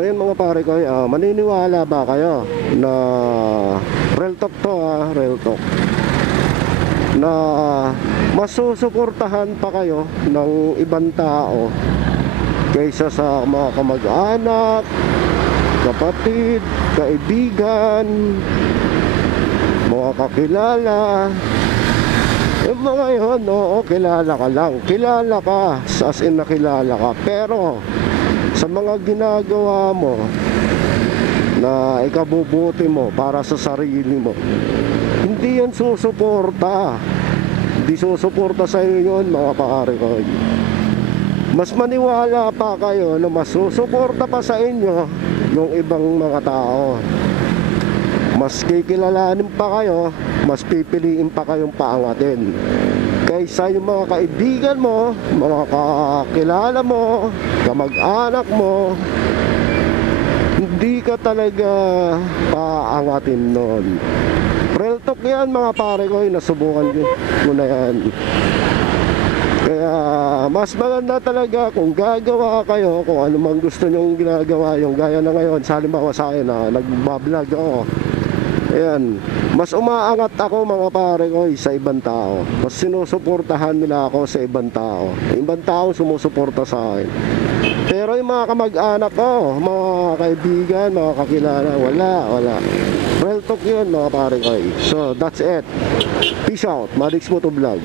So yun mga pare ko, maniniwala ba kayo na real talk to, real talk, na masusuportahan pa kayo ng ibang tao kaysa sa mga kamag-anak, kapatid, kaibigan, mga kakilala? Yung mga yun, oo, kilala ka lang, kilala ka, as in nakilala ka, pero sa mga ginagawa mo na ikabubuti mo para sa sarili mo, hindi yan susuporta. Hindi susuporta sa iyo yun mga pare ko. Mas maniwala pa kayo na mas susuporta pa sa inyo yung ibang mga tao. Mas kikilalanin pa kayo, mas pipiliin pa kayong paangatin kaysa yung mga kaibigan mo, mga kakilala mo, kamag-anak mo. Hindi ka talaga paangatin nun. Real talk yan mga pare ko, nasubukan ko na yan. Kaya mas maganda talaga kung gagawa kayo kung ano mang gusto nyong ginagawa, yung gaya na ngayon, sa halimbawa sa akin na nagbablog ako. Ayan, mas umaangat ako mga pare ko sa ibang tao. Mas sinusuportahan nila ako sa ibang tao. Ibang tao sumusuporta sa akin. Pero yung mga kamag-anak ko, mga kaibigan, mga kakilala, wala. Real talk yun mga pare ko. So that's it. Peace out, Madix Motovlog.